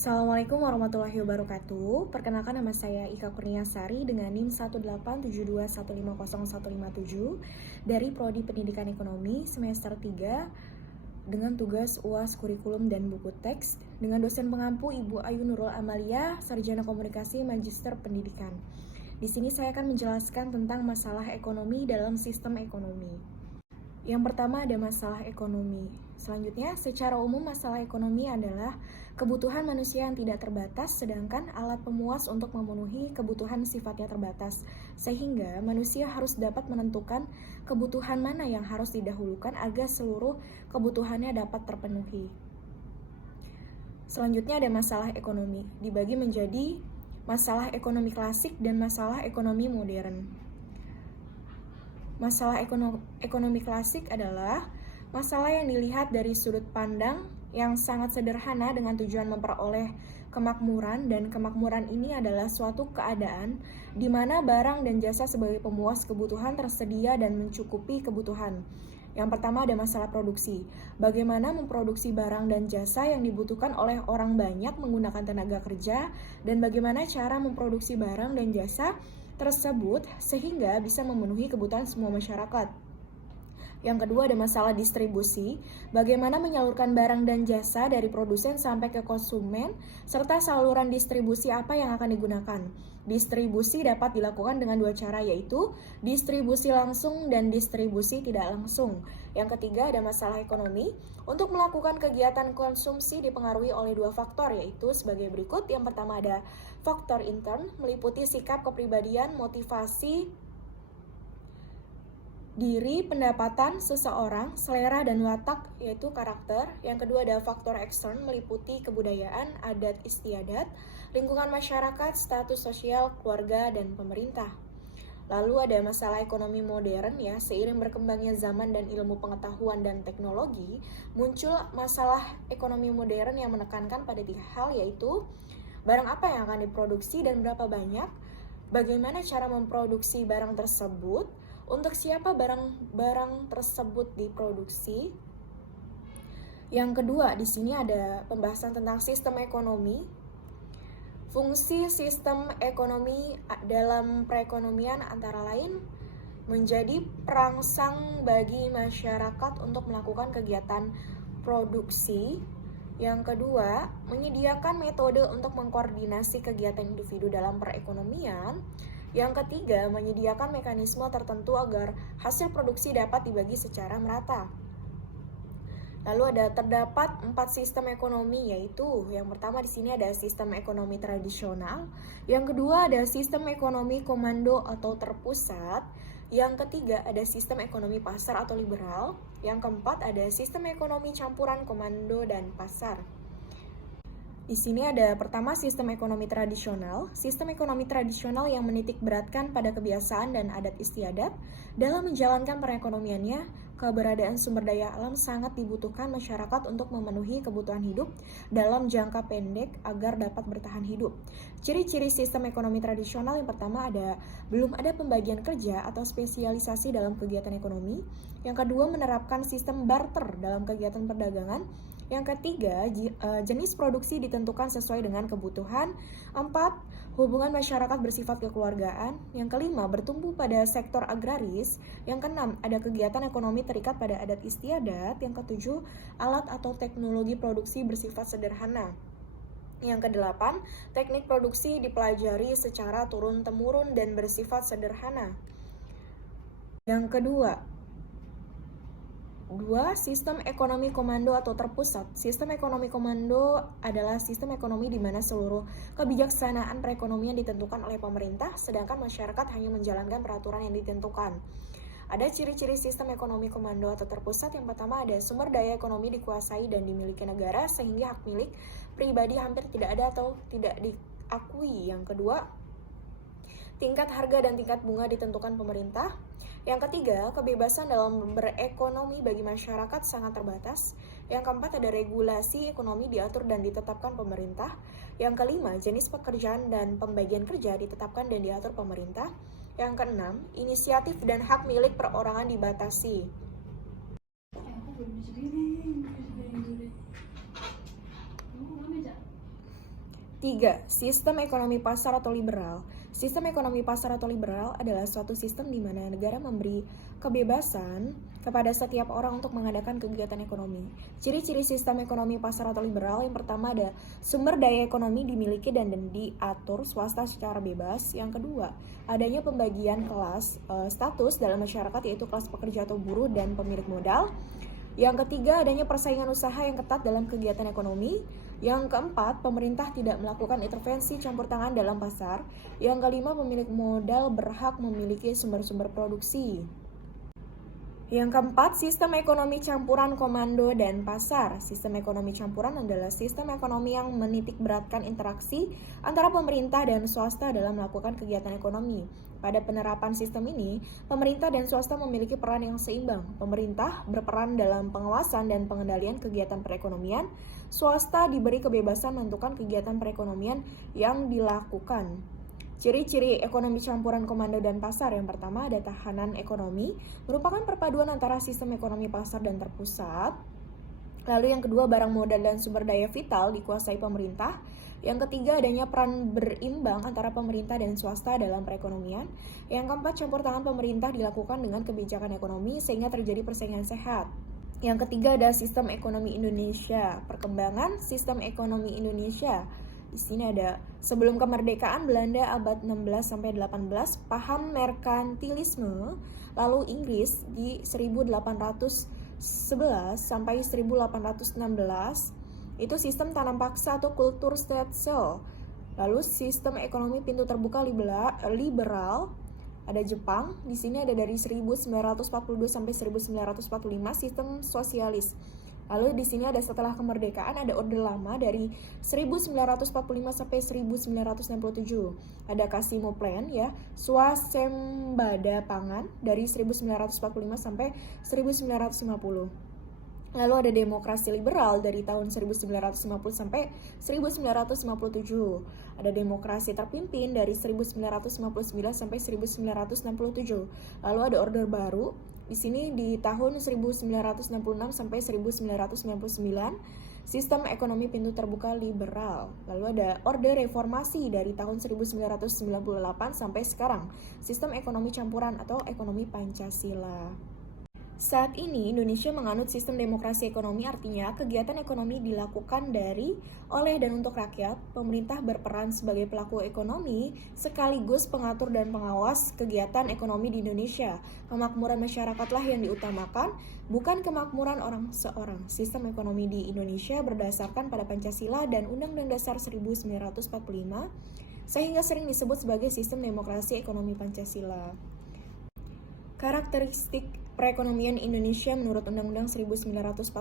Assalamualaikum warahmatullahi wabarakatuh. Perkenalkan, nama saya Ika Kurniasari dengan NIM 18721500157 dari Prodi Pendidikan Ekonomi semester 3 dengan tugas UAS Kurikulum dan Buku Teks dengan dosen pengampu Ibu Ayu Nurul Amalia, Sarjana Komunikasi Magister Pendidikan. Di sini saya akan menjelaskan tentang masalah ekonomi dalam sistem ekonomi. Yang pertama ada masalah ekonomi. Selanjutnya, secara umum masalah ekonomi adalah kebutuhan manusia yang tidak terbatas, sedangkan alat pemuas untuk memenuhi kebutuhan sifatnya terbatas. Sehingga manusia harus dapat menentukan kebutuhan mana yang harus didahulukan agar seluruh kebutuhannya dapat terpenuhi. Selanjutnya ada masalah ekonomi, dibagi menjadi masalah ekonomi klasik dan masalah ekonomi modern. Masalah ekonomi klasik adalah masalah yang dilihat dari sudut pandang yang sangat sederhana dengan tujuan memperoleh kemakmuran, dan kemakmuran ini adalah suatu keadaan di mana barang dan jasa sebagai pemuas kebutuhan tersedia dan mencukupi kebutuhan. Yang pertama ada masalah produksi. Bagaimana memproduksi barang dan jasa yang dibutuhkan oleh orang banyak menggunakan tenaga kerja, dan bagaimana cara memproduksi barang dan jasa tersebut sehingga bisa memenuhi kebutuhan semua masyarakat. Yang kedua ada masalah distribusi, bagaimana menyalurkan barang dan jasa dari produsen sampai ke konsumen, serta saluran distribusi apa yang akan digunakan. Distribusi dapat dilakukan dengan dua cara, yaitu distribusi langsung dan distribusi tidak langsung. Yang ketiga ada masalah ekonomi. Untuk melakukan kegiatan konsumsi dipengaruhi oleh dua faktor, yaitu sebagai berikut. Yang pertama ada faktor intern, meliputi sikap kepribadian, motivasi diri, pendapatan seseorang, selera dan watak, yaitu karakter. Yang kedua ada faktor ekstern, meliputi kebudayaan, adat istiadat, lingkungan masyarakat, status sosial, keluarga, dan pemerintah. Lalu ada masalah ekonomi modern ya, seiring berkembangnya zaman dan ilmu pengetahuan dan teknologi, muncul masalah ekonomi modern yang menekankan pada tiga hal, yaitu barang apa yang akan diproduksi dan berapa banyak, bagaimana cara memproduksi barang tersebut, untuk siapa barang tersebut diproduksi. Yang kedua, di sini ada pembahasan tentang sistem ekonomi. Fungsi sistem ekonomi dalam perekonomian antara lain menjadi perangsang bagi masyarakat untuk melakukan kegiatan produksi. Yang kedua, menyediakan metode untuk mengkoordinasi kegiatan individu dalam perekonomian. Yang ketiga, menyediakan mekanisme tertentu agar hasil produksi dapat dibagi secara merata. Lalu terdapat 4 sistem ekonomi, yaitu yang pertama di sini ada sistem ekonomi tradisional, yang kedua ada sistem ekonomi komando atau terpusat, yang ketiga ada sistem ekonomi pasar atau liberal, yang keempat ada sistem ekonomi campuran komando dan pasar. Di sini ada pertama sistem ekonomi tradisional. Sistem ekonomi tradisional yang menitik beratkan pada kebiasaan dan adat istiadat dalam menjalankan perekonomiannya. Keberadaan sumber daya alam sangat dibutuhkan masyarakat untuk memenuhi kebutuhan hidup dalam jangka pendek agar dapat bertahan hidup. Ciri-ciri sistem ekonomi tradisional yang pertama ada belum ada pembagian kerja atau spesialisasi dalam kegiatan ekonomi. Yang kedua, menerapkan sistem barter dalam kegiatan perdagangan. Yang ketiga, jenis produksi ditentukan sesuai dengan kebutuhan. 4, hubungan masyarakat bersifat kekeluargaan. Yang kelima, bertumbuh pada sektor agraris. Yang keenam, ada kegiatan ekonomi terikat pada adat istiadat. Yang ketujuh, alat atau teknologi produksi bersifat sederhana. Yang kedelapan, teknik produksi dipelajari secara turun-temurun dan bersifat sederhana. Yang kedua, sistem ekonomi komando atau terpusat. Sistem ekonomi komando adalah sistem ekonomi di mana seluruh kebijaksanaan perekonomian ditentukan oleh pemerintah, sedangkan masyarakat hanya menjalankan peraturan yang ditentukan. Ada ciri-ciri sistem ekonomi komando atau terpusat. Yang pertama ada sumber daya ekonomi dikuasai dan dimiliki negara sehingga hak milik pribadi hampir tidak ada atau tidak diakui. Yang kedua, tingkat harga dan tingkat bunga ditentukan pemerintah. Yang ketiga, kebebasan dalam berekonomi bagi masyarakat sangat terbatas. Yang keempat, ada regulasi ekonomi diatur dan ditetapkan pemerintah. Yang kelima, jenis pekerjaan dan pembagian kerja ditetapkan dan diatur pemerintah. Yang keenam, inisiatif dan hak milik perorangan dibatasi. 3. Sistem ekonomi pasar atau liberal. Sistem ekonomi pasar atau liberal adalah suatu sistem di mana negara memberi kebebasan kepada setiap orang untuk mengadakan kegiatan ekonomi. Ciri-ciri sistem ekonomi pasar atau liberal yang pertama ada sumber daya ekonomi dimiliki dan diatur swasta secara bebas. Yang kedua, adanya pembagian kelas status dalam masyarakat yaitu kelas pekerja atau buruh dan pemilik modal. Yang ketiga, adanya persaingan usaha yang ketat dalam kegiatan ekonomi. Yang keempat, pemerintah tidak melakukan intervensi campur tangan dalam pasar. Yang kelima, pemilik modal berhak memiliki sumber-sumber produksi. Yang keempat, sistem ekonomi campuran komando dan pasar. Sistem ekonomi campuran adalah sistem ekonomi yang menitik beratkan interaksi antara pemerintah dan swasta dalam melakukan kegiatan ekonomi. Pada penerapan sistem ini, pemerintah dan swasta memiliki peran yang seimbang. Pemerintah berperan dalam pengawasan dan pengendalian kegiatan perekonomian. Swasta diberi kebebasan menentukan kegiatan perekonomian yang dilakukan. Ciri-ciri ekonomi campuran komando dan pasar. Yang pertama ada tahanan ekonomi, merupakan perpaduan antara sistem ekonomi pasar dan terpusat. Lalu yang kedua, barang modal dan sumber daya vital dikuasai pemerintah. Yang ketiga, adanya peran berimbang antara pemerintah dan swasta dalam perekonomian. Yang keempat, campur tangan pemerintah dilakukan dengan kebijakan ekonomi sehingga terjadi persaingan sehat. Yang ketiga ada sistem ekonomi Indonesia. Perkembangan sistem ekonomi Indonesia. Di sini ada sebelum kemerdekaan Belanda abad 16 sampai 18, paham merkantilisme, lalu Inggris di 1811 sampai 1816 itu sistem tanam paksa atau kultur Tetzel. Lalu sistem ekonomi pintu terbuka liberal. Ada Jepang, di sini ada dari 1942 sampai 1945 sistem sosialis. Lalu di sini ada setelah kemerdekaan ada Orde Lama dari 1945 sampai 1967. Ada Kasimo Plan ya, swasembada pangan dari 1945 sampai 1950. Lalu ada demokrasi liberal dari tahun 1950 sampai 1957. Ada demokrasi terpimpin dari 1959 sampai 1967. Lalu ada Orde Baru di sini di tahun 1966 sampai 1999. Sistem ekonomi pintu terbuka liberal. Lalu ada Orde Reformasi dari tahun 1998 sampai sekarang. Sistem ekonomi campuran atau ekonomi Pancasila. Saat ini Indonesia menganut sistem demokrasi ekonomi, artinya kegiatan ekonomi dilakukan dari, oleh, dan untuk rakyat. Pemerintah berperan sebagai pelaku ekonomi sekaligus pengatur dan pengawas kegiatan ekonomi di Indonesia. Kemakmuran masyarakatlah yang diutamakan, bukan kemakmuran orang seorang. Sistem ekonomi di Indonesia berdasarkan pada Pancasila dan Undang-Undang Dasar 1945, sehingga sering disebut sebagai sistem demokrasi ekonomi Pancasila. Karakteristik perekonomian Indonesia menurut Undang-Undang 1945.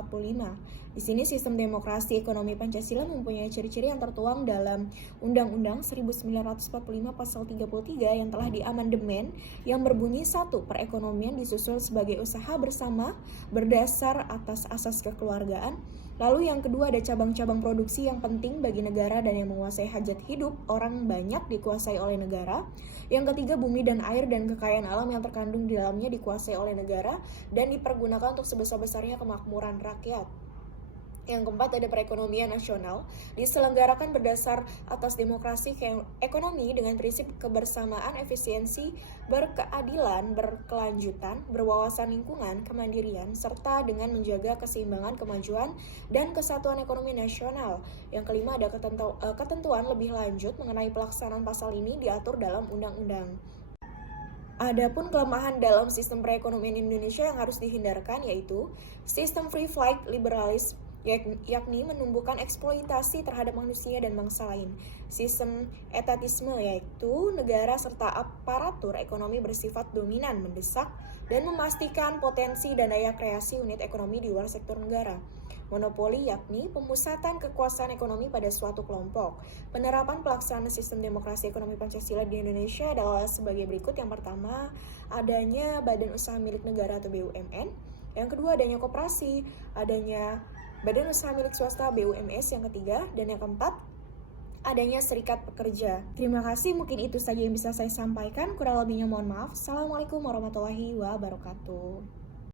Di sini sistem demokrasi ekonomi Pancasila mempunyai ciri-ciri yang tertuang dalam Undang-Undang 1945 pasal 33 yang telah diamandemen yang berbunyi 1. Perekonomian disusul sebagai usaha bersama berdasar atas asas kekeluargaan. Lalu yang kedua ada cabang-cabang produksi yang penting bagi negara dan yang menguasai hajat hidup orang banyak dikuasai oleh negara. Yang ketiga, bumi dan air dan kekayaan alam yang terkandung di dalamnya dikuasai oleh negara dan dipergunakan untuk sebesar-besarnya kemakmuran rakyat. Yang keempat ada perekonomian nasional, diselenggarakan berdasar atas demokrasi ekonomi dengan prinsip kebersamaan, efisiensi, berkeadilan, berkelanjutan, berwawasan lingkungan, kemandirian, serta dengan menjaga keseimbangan, kemajuan, dan kesatuan ekonomi nasional. Yang kelima ada ketentuan lebih lanjut mengenai pelaksanaan pasal ini diatur dalam undang-undang. Adapun kelemahan dalam sistem perekonomian Indonesia yang harus dihindarkan yaitu sistem free flight liberalis, yakni menumbuhkan eksploitasi terhadap manusia dan bangsa lain. Sistem etatisme yaitu negara serta aparatur ekonomi bersifat dominan, mendesak, dan memastikan potensi dan daya kreasi unit ekonomi di luar sektor negara. Monopoli yakni pemusatan kekuasaan ekonomi pada suatu kelompok. Penerapan pelaksanaan sistem demokrasi ekonomi Pancasila di Indonesia adalah sebagai berikut. Yang pertama, adanya badan usaha milik negara atau BUMN. Yang kedua, adanya koperasi, adanya badan usaha milik swasta BUMS. Yang ketiga, dan yang keempat, adanya serikat pekerja. Terima kasih, mungkin itu saja yang bisa saya sampaikan. Kurang lebihnya mohon maaf. Assalamualaikum warahmatullahi wabarakatuh.